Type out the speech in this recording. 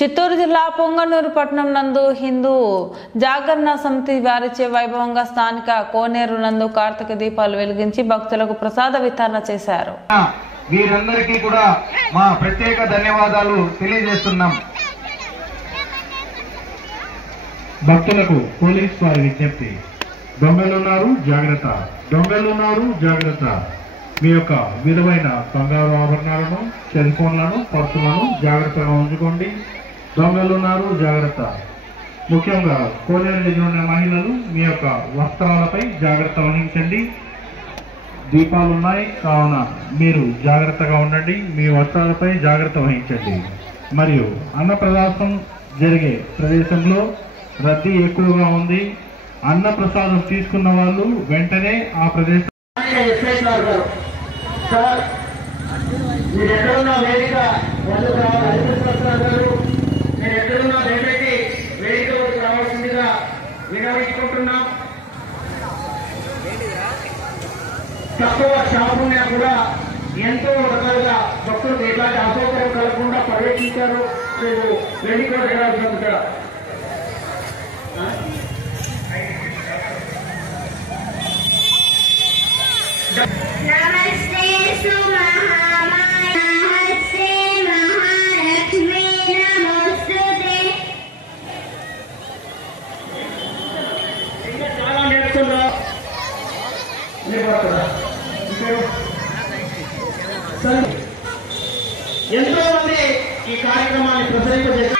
చిత్తూరు జిల్లా పొంగనూరు పట్టణం నందు హిందూ జాగరణ సమితి వారిచే వైభవంగా స్థానిక కోనేరు నందు కార్తీక దీపాలు వెలిగించి భక్తులకు ప్రసాద వితరణ చేశారు. వీరందరికీ కూడా మా ప్రత్యేక ధన్యవాదాలు తెలియజేస్తున్నాం. భక్తులకు పోలీస్ వారి విజ్ఞప్తి, దొంగలున్నారు జాగ్రత్త, దొంగలున్నారు జాగ్రత్త. మీ యొక్క విలువైన బంగారు ఆభరణాలను, సెల్ ఫోన్లను, పర్సులను జాగ్రత్తగా ఉంచుకోండి. దొంగలున్నారు జాగ్రత్త. ముఖ్యంగా కోనేరు దగ్గర ఉన్న మహిళలు మీ యొక్క వస్త్రాలపై జాగ్రత్త వహించండి. దీపాలు ఉన్నాయి కావున మీరు జాగ్రత్తగా ఉండండి. మీ వస్త్రాలపై జాగ్రత్త వహించండి. మరియు అన్నప్రసాదం జరిగే ప్రదేశంలో రద్దీ ఎక్కువగా ఉంది. అన్నప్రసాదం తీసుకున్న వాళ్ళు వెంటనే ఆ ప్రదేశం వినవించుకుంటున్నాం. తక్కువ షాపున్నా కూడా ఎంతో రకాలుగా భక్తులకు ఎలాంటి అసౌకర్యం కలగకుండా పర్యటించారు. వెళ్ళి కూడా వెళ్ళాల్సి చాలా నేర్చుకున్నా. ఎంతో మంది ఈ కార్యక్రమాన్ని ప్రసరింపజేస్తారు.